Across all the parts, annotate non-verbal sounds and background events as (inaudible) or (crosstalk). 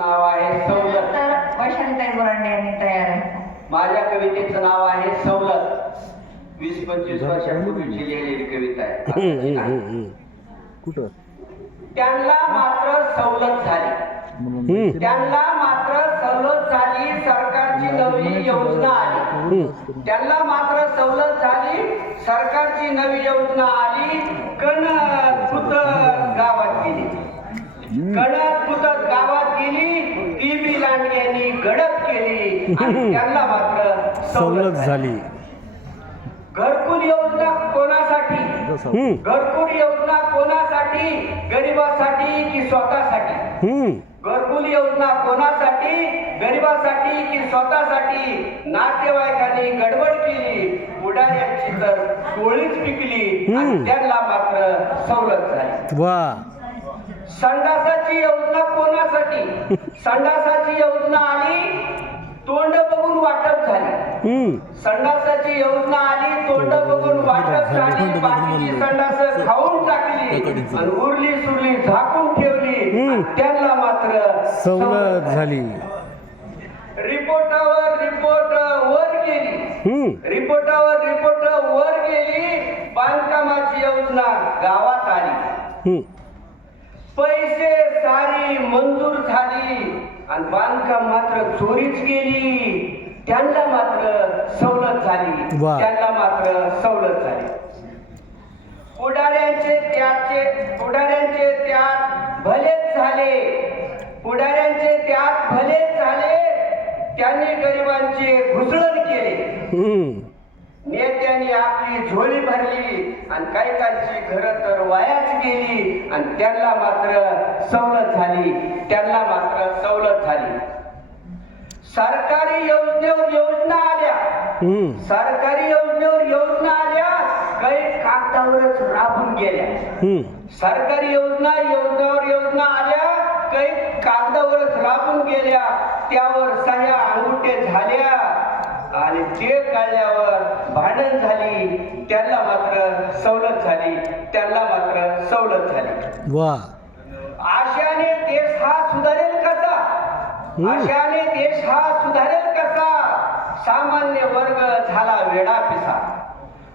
नाव आहे सवलत. तर वैशालीताई बोरांडे यांनी तयार आहे. माझ्या कवितेचं नाव आहे सवलत. वीस पंचवीस वर्षापूर्वीची लिहिलेली कविता आहे. कुठं? त्यांना मात्र सवलत झाली. त्यांना मात्र सवलत झाली सरकारची नवी योजना आली. त्यांना मात्र सवलत झाली सरकारची नवी योजना आली. कण पुतत गावात गेली. कणत पुतत गावात गेली ती बी लांडग्यांनी गडप केली आणि (laughs) त्यांना मात्र सवलत झाली. घरकुल योजना कोणासाठी? घरकुल योजना कोणासाठी? गरिबासाठी की स्वतःसाठी. घरकुल योजना कोणासाठी? गरिबासाठी की स्वतःसाठी? नातेवाईकांनी गडबड केली. पुढाऱ्यांची तर टोळीच पिकली. आणि. त्यांना मात्र सवलत झाली. वा. संडासाची योजना कोणासाठी? (laughs) संडासाची योजना आली तोंड बघून वाटप झाली हम्म. संडासाची योजना आली तोंड बघून वाटप झाली बाकीची संडास खाऊन टाकली आणि उरली सुरली झाकून ठेवली. त्यांना मात्र सवलत झाली. रिपोर्टावर रिपोर्ट वर गेली. रिपोर्टावर रिपोर्ट वर गेली बांधकामाची योजना गावात आली. पैसे सारी मंजूर झाली आणि बांधकाम मात्र चोरीच गेली. त्यांना मात्र सवलत झाली. त्यांना मात्र सवलत झाली. पुढाऱ्यांचे त्याचे पुढाऱ्यांचे त्यात भलेच झाले. पुढाऱ्यांचे त्यात भलेच झाले. त्यांनी गरिबांचे घुसळण केले. नेत्यांनी आपली झोळी भरली आणि काही कालची घरं तर वायाच गेली आणि त्यांना मात्र सवलत झाली. त्यांना मात्र सवलत झाली. सरकारी योजनेवर योजना आल्या. सरकारी योजनेवर योजना आल्या काही कागदावरच राबून गेल्या. सरकारी योजना योजनेवर योजना आल्या काही कागदावरच राबून गेल्या. त्यावर सह्या अंगुठे झाल्या. आणि ते काढल्यावर भांडण झाली त्यांना मात्र सवलत झाली. त्यांना मात्र सवलत झाली. वा. आशाने देश हा सुधारेल कसा? सामान्य वर्ग झाला वेडा पिसा.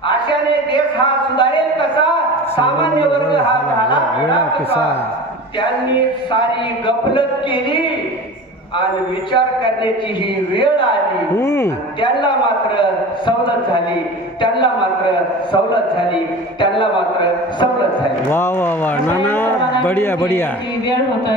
आशाने देश हा सुधारेल कसा? सामान्य वर्ग हा झाला वेडा पिसा. त्यांनी सारी गफलत केली आणि विचार करण्याची ही वेळ आली. त्यांना मात्र सवलत झाली. त्यांना मात्र सवलत झाली. त्यांना मात्र सवलत झाली. वा वा वा. नाना बढिया बढिया. वेळ होतोय.